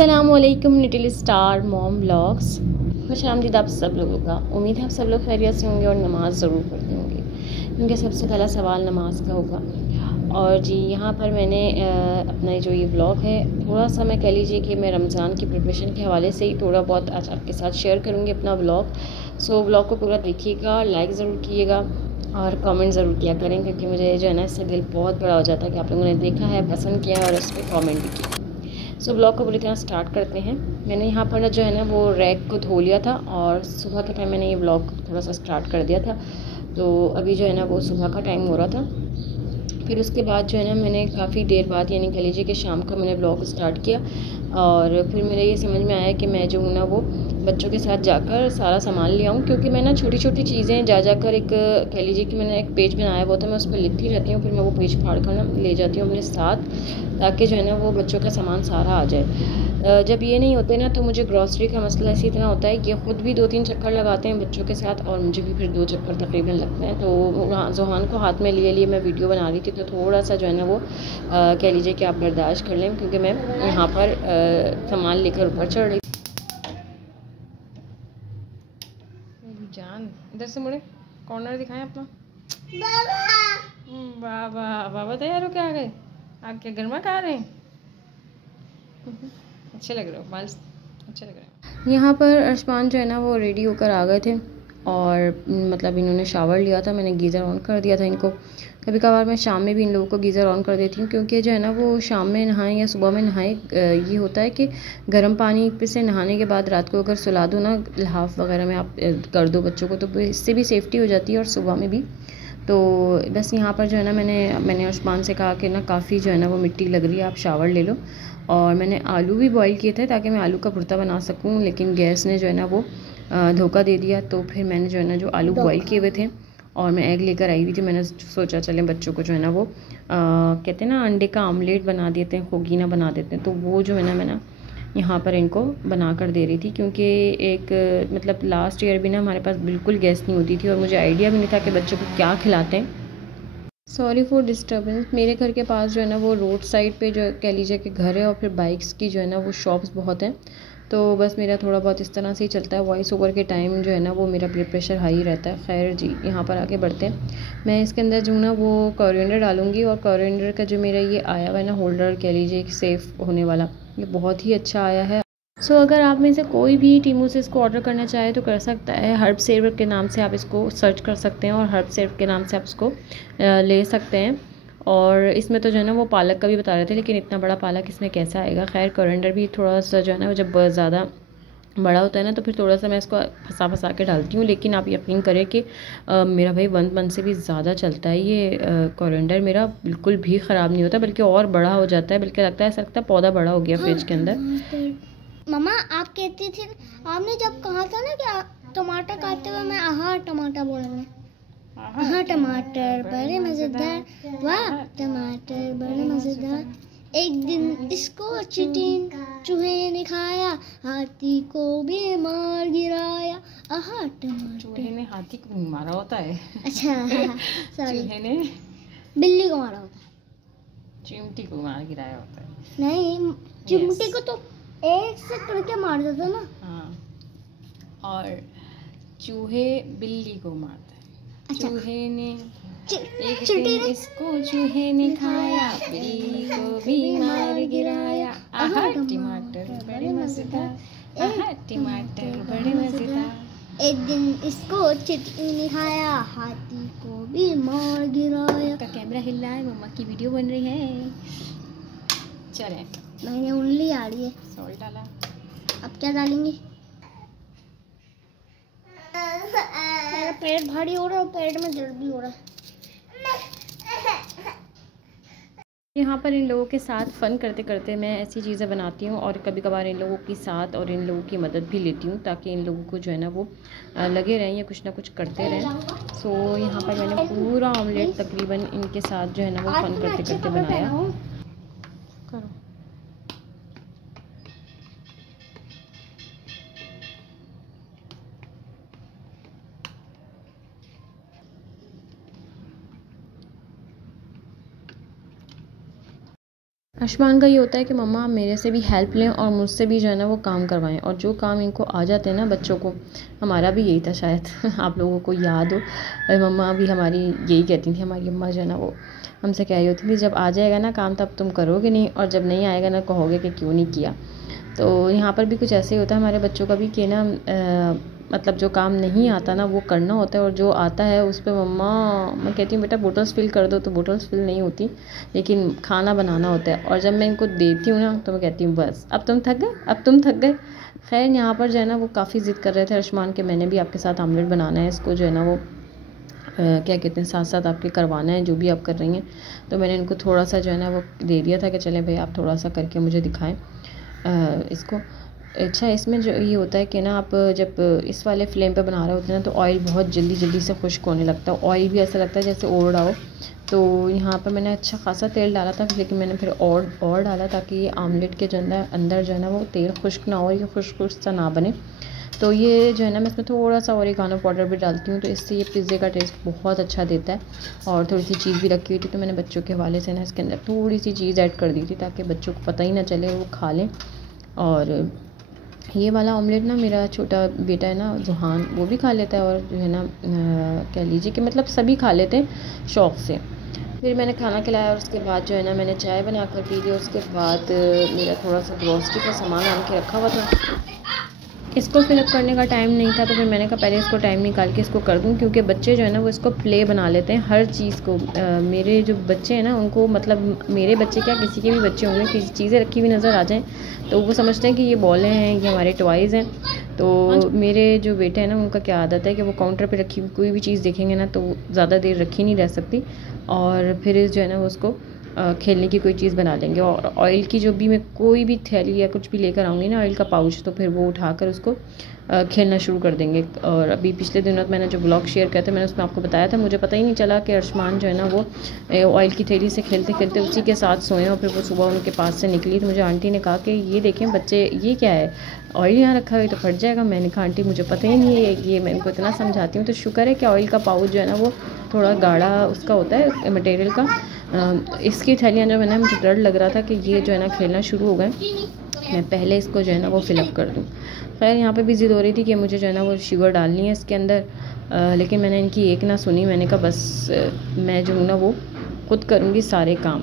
अस्सलामुअलैकुम little star mom vlogs. खुश आमदीद आप सब लोगों का। उम्मीद है आप सब लोग खैरियत से होंगे और नमाज़ ज़रूर पढ़ते होंगे, क्योंकि सबसे पहला सवाल नमाज का होगा। और जी यहाँ पर मैंने अपना जो ये व्लॉग है, थोड़ा सा मैं कह लीजिए कि मैं रमज़ान की प्रिपरेशन के हवाले से ही थोड़ा बहुत आज आपके साथ शेयर करूँगी अपना व्लॉग। सो व्लॉग को पूरा देखिएगा, लाइक ज़रूर कीजिएगा और कमेंट ज़रूर किया करें, क्योंकि मुझे जो है ना इससे दिल बहुत बड़ा हो जाता है कि आप लोगों ने देखा है, पसंद किया है और उस पर कॉमेंट भी किया। सो ब्लॉग को पूरी तरह स्टार्ट करते हैं। मैंने यहाँ पर जो है ना वो रैक को धो लिया था और सुबह के टाइम मैंने ये ब्लॉग थोड़ा सा स्टार्ट कर दिया था। तो अभी जो है ना वो सुबह का टाइम हो रहा था। फिर उसके बाद जो है ना मैंने काफ़ी देर बाद, यानी कह लीजिए कि शाम का मैंने ब्लॉग स्टार्ट किया। और फिर मेरे ये समझ में आया कि मैं जो हूँ ना वो बच्चों के साथ जाकर सारा सामान ले आऊँ, क्योंकि मैं ना छोटी छोटी चीज़ें जाकर एक कह लीजिए कि मैंने एक पेज बनाया हुआ था, मैं उस पर लिखती रहती हूँ। फिर मैं वो पेज फाड़ कर ना ले जाती हूँ अपने साथ, ताकि जो है ना वो बच्चों का सामान सारा आ जाए। जब ये नहीं होते ना तो मुझे ग्रॉसरी का मसला इसी तरह होता है कि ख़ुद भी 2-3 चक्कर लगाते हैं बच्चों के साथ, और मुझे भी फिर 2 चक्कर तकरीबन लगते हैं। तो ज़ोहान को हाथ में लिए मैं वीडियो बना रही थी, तो थोड़ा सा जो है ना वो कह लीजिए कि आप बर्दाश्त कर लें, क्योंकि मैं यहाँ पर सामान लेकर ऊपर चढ़ रही। जान इधर से मुड़े, कॉर्नर दिखाएं अपना। बाबा बाबा तैयार हो क्या आ गए? आप क्या गर्मा खा रहे हैं? अच्छे लग रहे हो, बाल अच्छे लग रहे हैं। यहाँ पर अर्शमान जो है ना वो रेडी होकर आ गए थे, और मतलब इन्होंने शावर लिया था, मैंने गीज़र ऑन कर दिया था इनको। कभी कभार मैं शाम में भी इन लोगों को गीज़र ऑन कर देती हूँ, क्योंकि जो है ना वो शाम में नहाएं या सुबह में नहाएं, ये होता है कि गर्म पानी पे से नहाने के बाद रात को अगर सुला दो ना लिहाफ वगैरह में आप कर दो बच्चों को, तो इससे भी सेफ्टी हो जाती है और सुबह में भी। तो बस यहाँ पर जो है ना मैंने अर्शमान से कहा कि ना काफ़ी जो है ना वो मिट्टी लग रही है, आप शावर ले लो। और मैंने आलू भी बॉईल किए थे ताकि मैं आलू का भुर्ता बना सकूं, लेकिन गैस ने जो है ना वो धोखा दे दिया। तो फिर मैंने जो है ना जो आलू बॉईल किए हुए थे और मैं एग लेकर आई हुई थी, मैंने सोचा चलें बच्चों को जो है ना वो कहते हैं ना अंडे का आमलेट बना देते हैं, खोगीना बना देते हैं। तो वो जो है ना मैं ना यहाँ पर इनको बना कर दे रही थी, क्योंकि एक मतलब लास्ट ईयर भी ना हमारे पास बिल्कुल गैस नहीं होती थी और मुझे आइडिया भी नहीं था कि बच्चों को क्या खिलाते हैं। Sorry for disturbance. मेरे घर के पास जो है ना वो रोड साइड पे जो कह लीजिए कि घर है, और फिर बाइक्स की जो है ना वो शॉप्स बहुत हैं। तो बस मेरा थोड़ा बहुत इस तरह से ही चलता है। वॉइस ओवर के टाइम जो है ना वो मेरा ब्लड प्रेशर हाई रहता है। खैर जी, यहाँ पर आगे बढ़ते हैं। मैं इसके अंदर जो ना वो कोरिएंडर डालूँगी, और कोरिएंडर का जो मेरा ये आया हुआ है ना होल्डर, कह लीजिए कि सेफ़ होने वाला, ये बहुत ही अच्छा आया है। सो अगर आप में से कोई भी टीमू से इसको ऑर्डर करना चाहे तो कर सकता है। हर्ब सेव के नाम से आप इसको सर्च कर सकते हैं और हर्ब सेव के नाम से आप इसको ले सकते हैं। और इसमें तो जो है ना वो पालक का भी बता रहे थे, लेकिन इतना बड़ा पालक इसमें कैसा आएगा। खैर कोरिएंडर भी थोड़ा सा जो है ना जब ज़्यादा बड़ा होता है ना तो फिर थोड़ा सा मैं इसको फंसा फंसा के डालती हूँ। लेकिन आप यकीन करें कि मेरा भाई 1 मंथ से भी ज़्यादा चलता है ये कोरिएंडर, मेरा बिल्कुल भी ख़राब नहीं होता, बल्कि और बड़ा हो जाता है। बल्कि लगता है ऐसा लगता है पौधा बड़ा हो गया फ्रिज के अंदर। मम्मा आप कहती थी, आपने जब कहा था ना कि टमाटर काटते हुए मैं आहा टमाटर बोल रही हूँ। आहा टमाटर बड़े मज़ेदार, वाह टमाटर बड़े मज़ेदार। एक दिन इसको चूहे ने खाया, हाथी को भी मार गिराया। आहा टमाटर। चूहे ने हाथी को नहीं मारा होता है। अच्छा सॉरी, चूहे ने बिल्ली को मारा होता है, चिमटी को मार गिराया होता है। नहीं, चिमटी को तो एक से करके मार देता ना। हाँ, और चूहे बिल्ली को मारता है। अच्छा। चूहे ने एक दिन इसको चूहे ने खाया, बिल्ली को भी मार गिराया। आहा टमाटर बड़े मजेदार, आहा टमाटर बड़े मजेदार। एक दिन इसको चींटी ने खाया, हाथी को भी मार गिराया। का कैमरा हिल रहा है, मम्मा की वीडियो बन रही है। चलें, मैंने उंगली आ रही है, सॉल्ट डाला। अब क्या डालेंगे? मेरा पेट भारी हो रहा है और पेट में दर्द भी हो रहा है। यहाँ पर इन लोगों के साथ फ़न करते करते मैं ऐसी चीज़ें बनाती हूँ, और कभी कभार इन लोगों के साथ और इन लोगों की मदद भी लेती हूँ, ताकि इन लोगों को जो है ना वो लगे रहें या कुछ ना कुछ करते रहें। सो यहाँ पर मैंने पूरा ऑमलेट तकरीबन इनके साथ जो है ना वो फ़न करते करते बनाया। करो। अर्शमान का ये होता है कि मम्मा आप मेरे से भी हेल्प लें और मुझसे भी जो है ना वो काम करवाएं, और जो काम इनको आ जाते हैं ना बच्चों को, हमारा भी यही था शायद आप लोगों को याद हो, मम्मा भी हमारी यही कहती थी, हमारी अम्मा जो है ना वो हमसे कह रही होती थी जब आ जाएगा ना काम तब तुम करोगे नहीं, और जब नहीं आएगा ना कहोगे कि क्यों नहीं किया। तो यहाँ पर भी कुछ ऐसे ही होता है हमारे बच्चों का भी कि ना मतलब जो काम नहीं आता ना वो करना होता है, और जो आता है उस पर मम्मा, मैं कहती हूँ बेटा बोटल्स फिल कर दो, तो बोटल्स फिल नहीं होती, लेकिन खाना बनाना होता है। और जब मैं इनको देती हूँ ना तो मैं कहती हूँ बस अब तुम थक गए, अब तुम थक गए। खैर यहाँ पर जो है ना वो काफ़ी ज़िद कर रहे थे अर्शमान के मैंने भी आपके साथ आमलेट बनाना है, इसको जो है ना वो क्या कहते हैं साथ साथ आपके करवाना है जो भी आप कर रही हैं। तो मैंने इनको थोड़ा सा जो है ना वो दे दिया था कि चलें भाई आप थोड़ा सा करके मुझे दिखाएं इसको। अच्छा इसमें जो ये होता है कि ना आप जब इस वाले फ्लेम पे बना रहे होते हैं ना तो ऑयल बहुत जल्दी जल्दी से खुश्क होने लगता है, ऑयल भी ऐसा लगता है जैसे ओवर रहा हो। तो यहाँ पर मैंने अच्छा खासा तेल डाला था, लेकिन मैंने फिर और डाला ताकि ये आमलेट के जो अंदर जो है ना वो तेल खुश्क ना हो, ये खुश्क सा ना बने। तो ये जो है ना मैं इसमें थोड़ा सा ओरिगानो पाउडर भी डालती हूँ, तो इससे ये पिज़्ज़े का टेस्ट बहुत अच्छा देता है। और थोड़ी सी चीज़ भी रखी हुई थी तो मैंने बच्चों के हवाले से ना इसके अंदर थोड़ी सी चीज़ ऐड कर दी थी ताकि बच्चों को पता ही ना चले, वो खा लें। और ये वाला ऑमलेट ना मेरा छोटा बेटा है ना जुहान, वो भी खा लेता है, और जो है ना कह लीजिए कि मतलब सभी खा लेते हैं शौक़ से। फिर मैंने खाना खिलाया और उसके बाद जो है ना मैंने चाय बना कर पी ली। उसके बाद मेरा थोड़ा सा ग्रॉसरी का सामान आन के रखा हुआ था, इसको फिलअप करने का टाइम नहीं था, तो फिर मैंने कहा पहले इसको टाइम निकाल के इसको कर दूं, क्योंकि बच्चे जो है ना वो इसको प्ले बना लेते हैं हर चीज़ को। मेरे जो बच्चे हैं ना उनको, मतलब मेरे बच्चे क्या किसी के भी बच्चे होंगे, किसी चीज़ें रखी हुई नज़र आ जाएं तो वो समझते हैं कि ये बॉलें हैं, ये हमारे टॉयज़ हैं। तो मेरे जो बेटे हैं ना उनका क्या आदत है कि वो काउंटर पर रखी हुई कोई भी चीज़ देखेंगे ना तो ज़्यादा देर रखी नहीं रह सकती, और फिर जो है ना वो उसको खेलने की कोई चीज़ बना लेंगे। और ऑयल की जो भी मैं कोई भी थैली या कुछ भी लेकर आऊँगी ना ऑयल का पाउच, तो फिर वो उठाकर उसको खेलना शुरू कर देंगे। और अभी पिछले दिनों मैंने जो ब्लॉग शेयर किया था मैंने उसमें आपको बताया था, मुझे पता ही नहीं चला कि अर्शमान जो है ना वो ऑयल की थैली से खेलते खेलते उसी के साथ सोए, और फिर वो सुबह उनके पास से निकली। तो मुझे आंटी ने कहा कि ये देखें बच्चे, ये क्या है, ऑयल यहाँ रखा हुआ है तो फट जाएगा। मैंने कहा आंटी मुझे पता ही नहीं है, ये मैं इनको इतना समझाती हूँ। तो शुक्र है कि ऑयल का पाउच जो है ना वो थोड़ा गाढ़ा उसका होता है मटेरियल का। इसकी थैलियाँ जो है ना मुझे डर लग रहा था कि ये जो है ना खेलना शुरू हो गए, मैं पहले इसको जो है ना वो फिलअप कर दूँ। खैर यहाँ पे भी ज़िद हो रही थी कि मुझे जो है ना वो शुगर डालनी है इसके अंदर, लेकिन मैंने इनकी एक ना सुनी। मैंने कहा बस मैं जो हूँ ना वो खुद करूँगी सारे काम।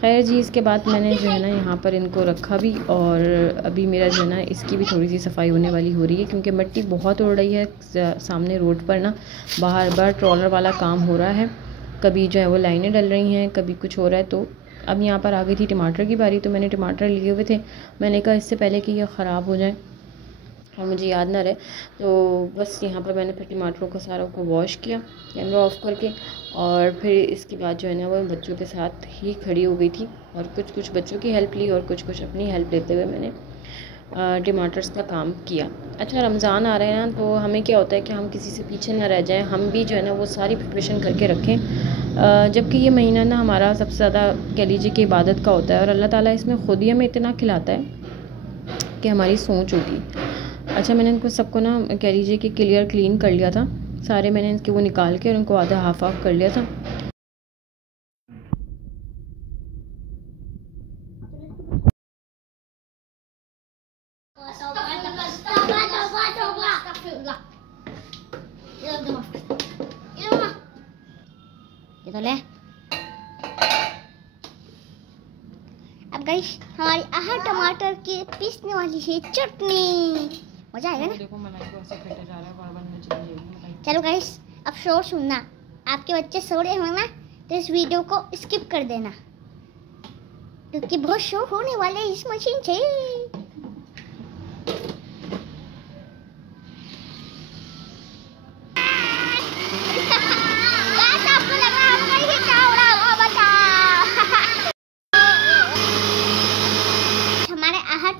खैर जी इसके बाद मैंने जो है ना यहाँ पर इनको रखा भी, और अभी मेरा जो है ना इसकी भी थोड़ी सी सफाई होने वाली हो रही है, क्योंकि मिट्टी बहुत उड़ रही है सामने रोड पर ना, बाहर बार ट्रॉलर वाला काम हो रहा है, कभी जो है वो लाइनें डल रही हैं, कभी कुछ हो रहा है। तो अब यहाँ पर आ गई थी टमाटर की बारी, तो मैंने टमाटर लिए हुए थे, मैंने कहा इससे पहले कि ये ख़राब हो जाए और मुझे याद ना रहे, तो बस यहाँ पर मैंने फिर टमाटरों को सारों को वॉश किया कैमरा ऑफ करके, और फिर इसके बाद जो है ना वो बच्चों के साथ ही खड़ी हो गई थी, और कुछ बच्चों की हेल्प ली और कुछ अपनी हेल्प लेते हुए मैंने टमाटर्स का काम किया। अच्छा रमज़ान आ रहे हैं ना, तो हमें क्या होता है कि हम किसी से पीछे ना रह जाएं, हम भी जो है ना वो सारी प्रिपरेशन करके रखें, जबकि ये महीना ना हमारा सबसे ज़्यादा कह लीजिए कि इबादत का होता है, और अल्लाह ताला इसमें खुद ही हमें इतना खिलाता है कि हमारी सोच होगी। अच्छा मैंने इनको सबको ना कह लीजिए कि क्लीन कर लिया था सारे, मैंने इनके वो निकाल के और उनको आधा हाफ कर लिया था। अब गाइस हमारी आहा टमाटर के पीसने वाली है चटनी, मजा आएगा ना। देखो मलाई को ऐसे फेंटा जा रहा है, बार-बार में चाहिए। चलो गाइस अब शोर सुनना, आपके बच्चे सो रहे हो ना तो इस वीडियो को स्किप कर देना, क्योंकि बहुत शोर होने वाले इस मशीन से।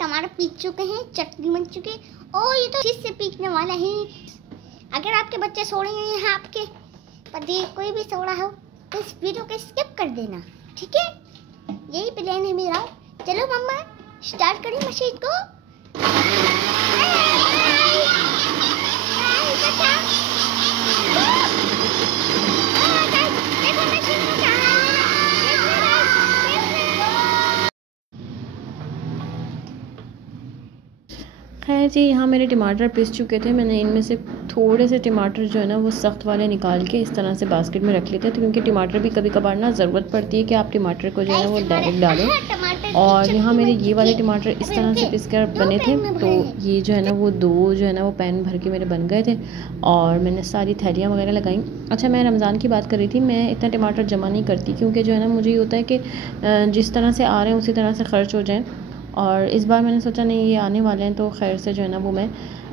टमाटर पीस चुके हैं, चटनी बन चुकी है, और ये तो चीज से पीसने वाला है। अगर आपके बच्चे सो रहे हैं या आपके पति कोई भी सो रहा हो तो इस वीडियो को स्किप कर देना, ठीक है। यही प्लान है मेरा। चलो मम्मा स्टार्ट करें मशीन को। खैर जी, यहाँ मेरे टमाटर पिस चुके थे। मैंने इनमें से थोड़े से टमाटर जो है ना वो सख्त वाले निकाल के इस तरह से बास्केट में रख लेते हैं, तो क्योंकि टमाटर भी कभी कभार ना ज़रूरत पड़ती है कि आप टमाटर को जो है ना वो डायरेक्ट डालें। और यहाँ मेरे ये वाले टमाटर इस तरह से पिस कर बने थे, तो ये जो है ना वो दो जो है ना वो पैन भर के मेरे बन गए थे और मैंने सारी थैलियाँ वगैरह लगाई। अच्छा, मैं रमज़ान की बात कर रही थी, मैं इतना टमाटर जमा नहीं करती क्योंकि जो है ना मुझे ये होता है कि जिस तरह से आ रहे हैं उसी तरह से ख़र्च हो जाएँ। और इस बार मैंने सोचा नहीं, ये आने वाले हैं तो खैर से जो है ना वो मैं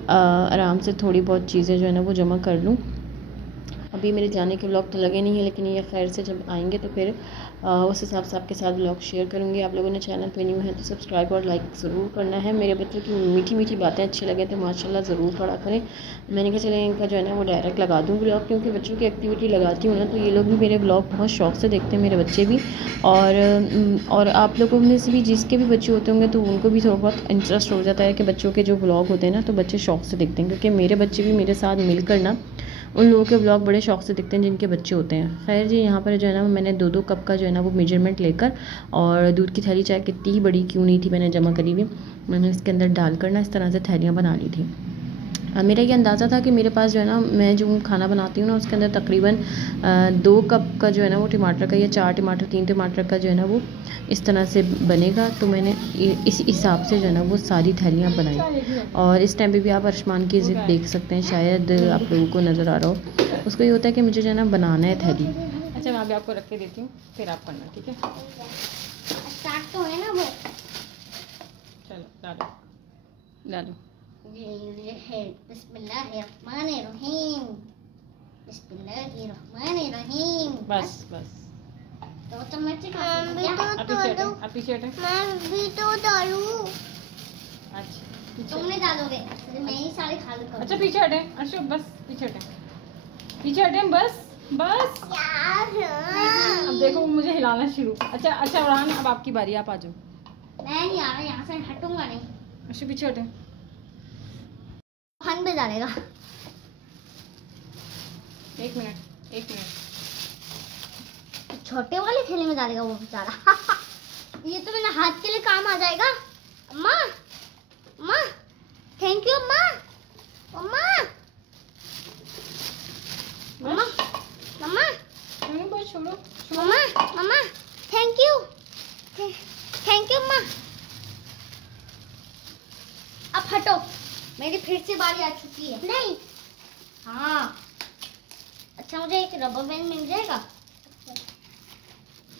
आराम से थोड़ी बहुत चीज़ें जो है ना वो जमा कर लूँ। अभी मेरे जाने के व्लॉग तो लगे नहीं है, लेकिन ये खैर से जब आएंगे तो फिर उस हिसाब से आपके साथ व्लॉग शेयर करूँगी। आप लोगों ने चैनल पे न्यू है तो सब्सक्राइब और लाइक ज़रूर करना है। मेरे बच्चों की मीठी मीठी बातें अच्छी लगे तो माशाल्लाह ज़रूर पढ़ा करें। मैंने कहा चले इनका जो है ना वो डायरेक्ट लगा दूँ व्लॉग, क्योंकि बच्चों की एक्टिविटी लगाती हूँ ना तो ये लोग भी मेरे व्लॉग बहुत शौक़ से देखते हैं, मेरे बच्चे भी। और आप लोगों में से भी जिसके भी बच्चे होते होंगे तो उनको भी थोड़ा बहुत इंटरेस्ट हो जाता है कि बच्चों के जो व्लॉग होते हैं ना तो बच्चे शौक़ से देखते हैं, क्योंकि मेरे बच्चे भी मेरे साथ मिलकर ना उन लोगों के व्लॉग बड़े शौक़ से दिखते हैं जिनके बच्चे होते हैं। खैर जी, यहाँ पर जो है ना मैंने 2-2 कप का जो है ना वो मेजरमेंट लेकर, और दूध की थैली चाहे कितनी ही बड़ी क्यों नहीं थी मैंने जमा करी हुई, मैंने इसके अंदर डालकर ना इस तरह से थैलियाँ बना ली थी। मेरा ये अंदाज़ा था कि मेरे पास जो है ना मैं जो खाना बनाती हूँ ना उसके अंदर तकरीबन 2 कप का जो है ना वो टमाटर का या 4 टमाटर 3 टमाटर का जो है ना वो इस तरह से बनेगा। तो मैंने इस हिसाब से जो है ना वो सारी थैलियाँ बनाई। और इस टाइम पे भी आप अरशमान की ज़िद देख सकते हैं, शायद आप लोगों को नज़र आ रहा हो। उसको ये होता है कि मुझे जो है ना बनाना है थैली। अच्छा, मैं अभी आपको रख के देती हूँ, फिर आप करना, ठीक है? स्टार्ट तो है ना वो। चलो डालो डालो। बिस्मिल्लाहिर्रहमानिर्रहीम, बिस्मिल्लाहिर्रहमानिर्रहीम। बस बस। तो चम्मच से पीछे हटें। मैं भी तो डालूं। अच्छा, तुमने डालोगे, मैं ही सारे खा लूंगा। अच्छा पीछे हटें अर्शु, बस पीछे हटें, पीछे हटें, बस बस। अब देखो मुझे हिलाना शुरू। अच्छा अच्छा उड़ान, अब आपकी बारी, आप आ जाओ। मैं नहीं आ रहा, यहाँ से हटूंगा नहीं। अर्शु पीछे हटें। खान पे डालेगा। 1 मिनट। छोटे वाले थैले में डालेगा वो बेचारा। ये तो मेरे हाथ के लिए काम आ जाएगा। अम्मा अम्मा, थैंक यू अम्मा। अम्मा मम्मा मम्मा छोड़ो मम्मा मम्मा, थैंक यू अम्मा। अब हटो, मेरी फिर से बारी आ चुकी है। नहीं, हाँ अच्छा, मुझे एक रबर बैंड मिल जाएगा,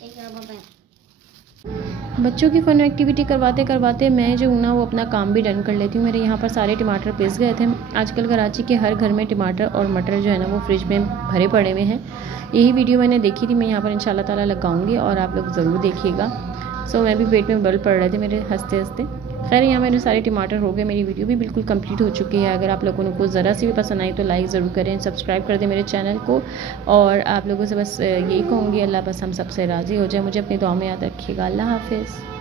एक रबर बैंड। बच्चों की फ़न एक्टिविटी करवाते करवाते मैं जो हूँ ना वो अपना काम भी डन कर लेती हूँ। मेरे यहाँ पर सारे टमाटर पिस गए थे। आजकल कराची के हर घर में टमाटर और मटर जो है ना वो फ्रिज में भरे पड़े हुए हैं। यही वीडियो मैंने देखी थी, मैं यहाँ पर इंशाल्लाह ताला लगाऊंगी और आप लोग ज़रूर देखिएगा। सो मैं भी पेट में बल पड़ रहे थे मेरे हंसते हंसते। खैर यहाँ मेरे सारे टमाटर हो गए, मेरी वीडियो भी बिल्कुल कंप्लीट हो चुकी है। अगर आप लोगों को ज़रा सी भी पसंद आई तो लाइक ज़रूर करें, सब्सक्राइब कर दें मेरे चैनल को। और आप लोगों से बस यही कहूँगी, अल्लाह बस हम सबसे राज़ी हो जाए। मुझे अपनी दुआ में याद रखिएगा। अल्लाह हाफिज़।